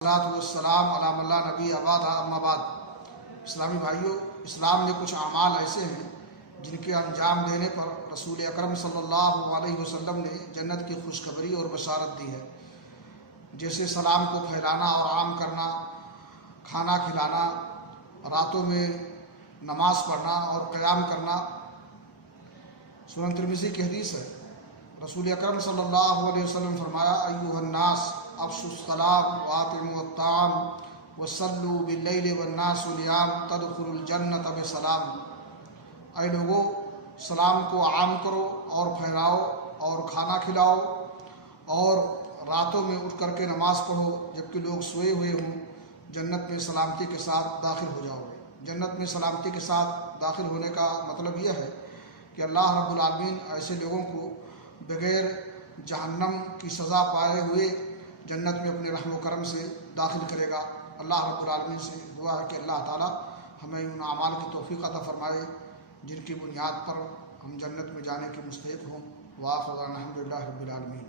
والسلام علی من لا نبی بعد اما بعد۔ اسلامی بھائیوں، اسلام میں کچھ اعمال ایسے ہیں جن کے انجام دینے پر رسول اکرم صلی اللہ علیہ وسلم نے جنت کی خوشخبری اور بشارت دی ہے، جیسے سلام کو پھیلانا اور عام کرنا، کھانا کھلانا، راتوں میں نماز پڑھنا اور قیام کرنا۔ سنن ترمذی کی حدیث ہے، رسول اکرم صلی اللہ علیہ وسلم فرمایا: ایھا الناس افشوا السلام واطعموا الطعام وصلوا باللیل والناس نیام تدخلوا الجنۃ بسلام۔ اے لوگو، سلام کو عام کرو اور پھیلاؤ اور کھانا کھلاؤ اور راتوں میں اٹھ کر کے نماز پڑھو جبکہ لوگ سوئے ہوئے ہوں، جنت میں سلامتی کے ساتھ داخل ہو جاؤ گے۔ جنت میں سلامتی کے ساتھ داخل ہونے کا مطلب یہ ہے کہ اللہ رب العالمین ایسے لوگوں کو بغیر جہنم کی سزا پائے ہوئے جنت میں اپنے رحم و کرم سے داخل کرے گا۔ اللہ رب العالمین سے دعا ہے کہ اللہ تعالی ہمیں ان اعمال کی توفیق عطا فرمائے جن کی بنیاد پر ہم جنت میں جانے کے مستحق ہوں۔ وآخر دعوانا الحمدللہ رب العالمین۔